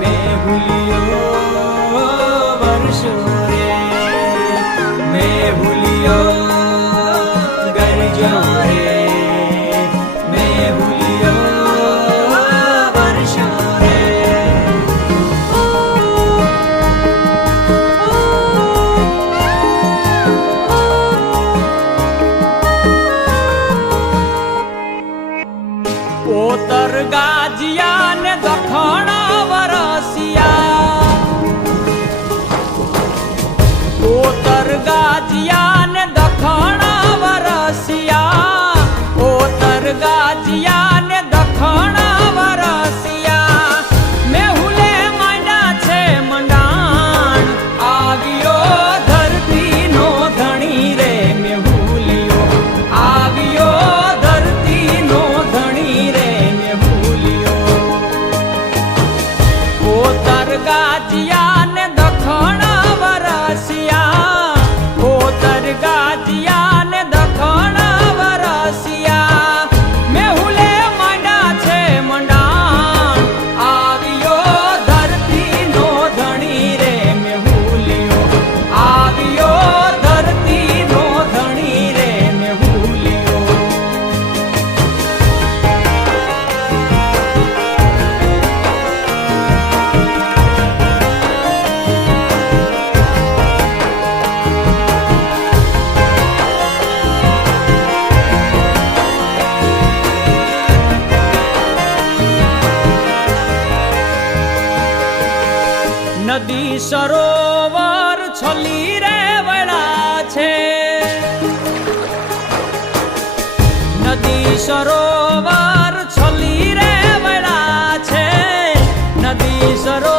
मैं भूलियो वर्षो रे, मैं भूलियो गरजो रे, मैं भूलियो वर्षो रे। ओतर गाजिया ने दखण वरसिया, ओतर गाजिया ने दखण वरसिया, ओतर गाजिया ने दखण वरसिया। मेहुले मांडा छे मंडाण, आवियो धरती नो धणी रे मेहुलियो, आवियो धरती नो धणी रे मेहुलियो। ओतर गाजिया ने दखण वरसिया, ओतर गाजिया ने दखण वरसिया। मेहुले मांडा छे मंडाण, आवियो धरती नो धणी रे मेहुलियो, आवियो धरती नो धणी रे मेहुलियो। नदी सरोवर छली रे वळा छे, नदी सरोवर छली रे वळा छे, नदी सरोवर